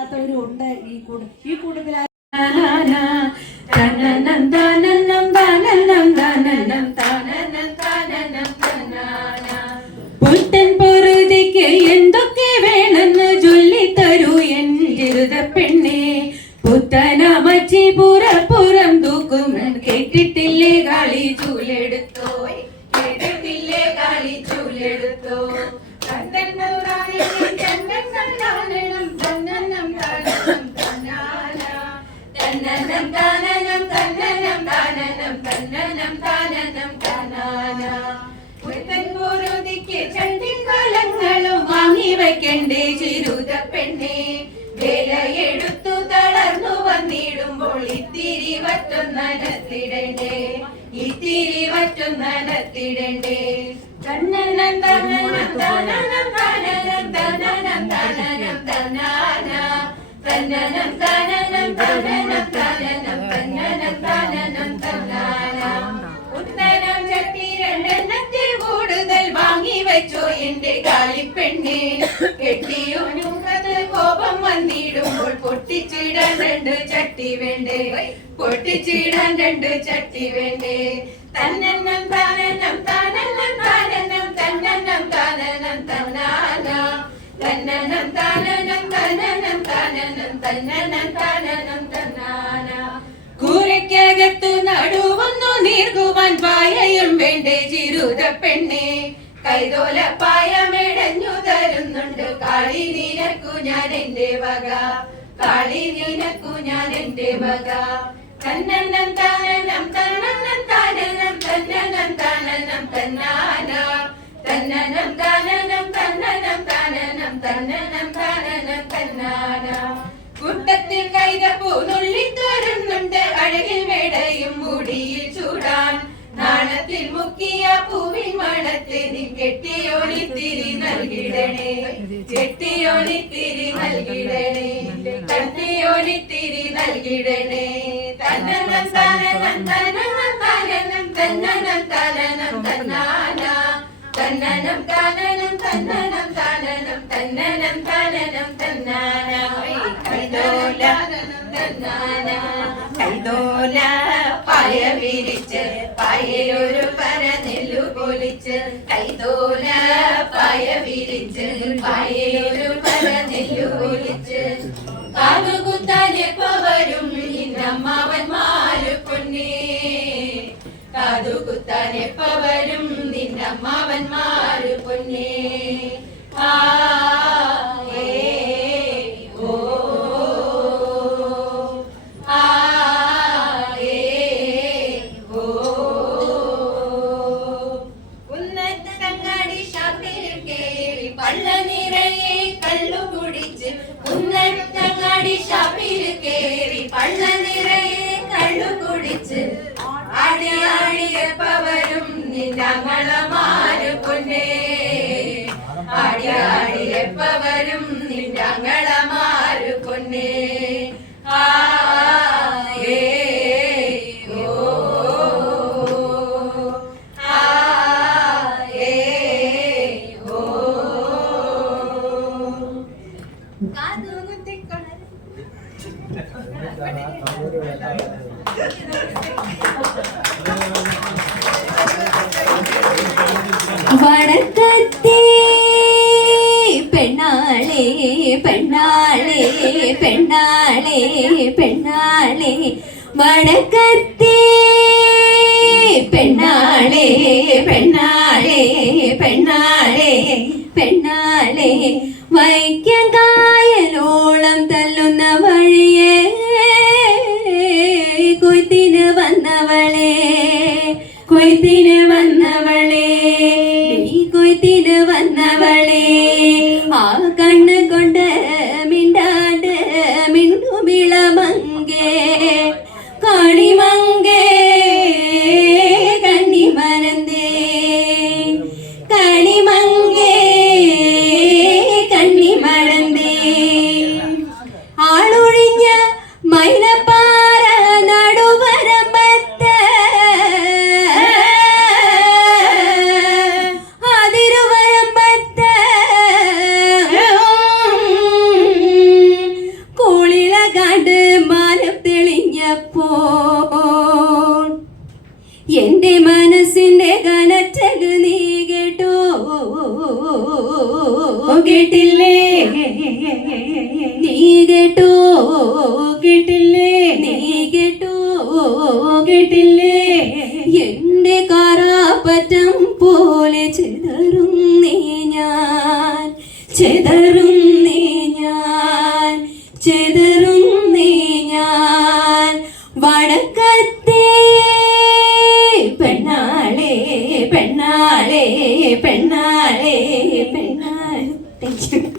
ഉണ്ട് ഈ കൂട്ടത്തിൽ പുത്തൻ പൊറുതിക്ക് എന്തൊക്കെ വേണമെന്ന് ചൊല്ലിത്തരൂ എന്തിരുത പെണ്ണെ. പുത്തനമച്ചി പുറപ്പുറം തൂക്കും കേട്ടിട്ടില്ലേ കളി ചൂലെടുത്തോ, കേട്ടിട്ടില്ലേ കളി ചൂലെടുത്തോ. ചണ്ടിക്കാലങ്ങളും വാങ്ങി വയ്ക്കണ്ടേ ചിരുത പെണ്ണെ. വേലയെടുത്തു തളർന്നു വന്നിടുമ്പോൾ ഇത്തിരി വറ്റുന്നനത്തിടണ്ടേ, ഇത്തിരി വറ്റുന്നനത്തിടണ്ടേ. തന്നനം തന്നനം തന്നനം തന്നനം തന്നനം തന്നനം തന്നാന തന്നനം തന്നനം തന്നനം തന്നനം തന്നനം തന്നനം തന്നാന. ഉത്തരം ചട്ടി രണ്ടെണ്ണത്തിൽ കൂടുതൽ വാങ്ങി വെച്ചോ എന്റെ കാലിപ്പെണ്ണെ. കെട്ടിയോനുള്ളത് കോപം വന്നിടുമ്പോൾ പൊട്ടിച്ചിടാൻ രണ്ട് ചട്ടി വേണ്ടേ, പൊട്ടിച്ചിടാൻ രണ്ട് ചട്ടി വേണ്ടേ. തന്നനം താനനം താനനം താനനം തന്നനം താനനം തന്നാന തന്നനം താനനം തന്നനം താനനം തന്നനം താനനം തന്നാന. കൂരയ്ക്കകത്തു നടുവന്നു നീർക്കുവാൻ പായയും വേണ്ടേ ചിരുത പെണ്ണെ. കൈതോല പായ മെടഞ്ഞു തരുന്നുണ്ട് കാളി നിനക്കു ഞാൻ എന്റെ വക, കാളി നിനക്കു ഞാൻ എന്റെ വക. തന്നനം താനനം തന്നനം താനനം തന്നനം താനനം തന്നാന തന്നനം താനനം തന്നനം താനനം തന്നനം താനനം തന്നാന. കൂട്ടത്തിൽ കൈതപ്പൂ നുള്ളിത്തരുന്നുണ്ട് അഴകിൽ വേടയും മുടിയിൽ ചൂടാൻ. നാണത്തിൽ മുക്കിയ പൂവിൻ മണത്തെ നീ കെട്ടിയോണിത്തിരി നൽകിടണേ, കെട്ടിയോണിത്തിരി നൽകിടണേ, കെട്ടിയോണിത്തിരി നൽകിടണേ. തന്നനം താനനം തന്നനം താനനം തന്നനം താനനം തന്നാന തന്നനം താനനം തന്നനം താനനം തന്നനം താനനം തന്നാന. കൈതോല തന്നാന കൈതോല പായ വിരിച്ച് പായലൊരു പര നെല്ലു പൊലിച്ച്. കൈതോല പായ വിരിച്ച് പായലൊരു പര നെല്ലു പൊലിച്ച്. കാതുകുത്താൻ എപ്പ വരും നിന്നമ്മാവന്മാര് പൊന്നേ, കാതുകുത്താൻ എപ്പ വരും നിന്നമ്മാവന്മാര് പൊന്നേ. ആ ആടിയപ്പവരും നിന്നങ്ങളമാര് പൊന്നേ, ആടിയപ്പവരും നിന്നങ്ങളമാര് പൊന്നേ. ആ വടക്കത്തെ പെണ്ണാളെ പെണ്ണാളെ പെണ്ണാളെ പെണ്ണാളെ വടക്കത്തെ പെണ്ണാളെ പെണ്ണാളെ പെണ്ണാളെ പെണ്ണാളെ. വൈക്കം കായലോളം തല്ലുന്ന വഴിയേ കൊയ്ത്തിന് വന്നവളെ, കൊയ്ത്തിന് വന്നവളെ, നീ കൊയ്ത്തിന് വന്നവളെ. ആ കണ്ണ് കൊണ്ട് മിണ്ടാണ്ട് മിണ്ടുമിളമങ്കേ കാണിമങ്കേ കണ്ണിമരന്തേ, കണിമങ്കേ കണ്ണിമരന്തേ. കേട്ടില്ലേ നീ കേട്ടോ കേട്ടില്ലേ നീ കേട്ടോ കേട്ടില്ലേ എന്റെ കാരാപ്പറ്റം പോലെ ചെതറുന്നേ ഞാൻ ചെതറുന്നേ ഞാൻ ചെതറുന്നേ ഞാൻ വടക്കത്തെ പെണ്ണാളെ പെണ്ണാളെ പെണ്ണാളെ പെണ്ണാളെ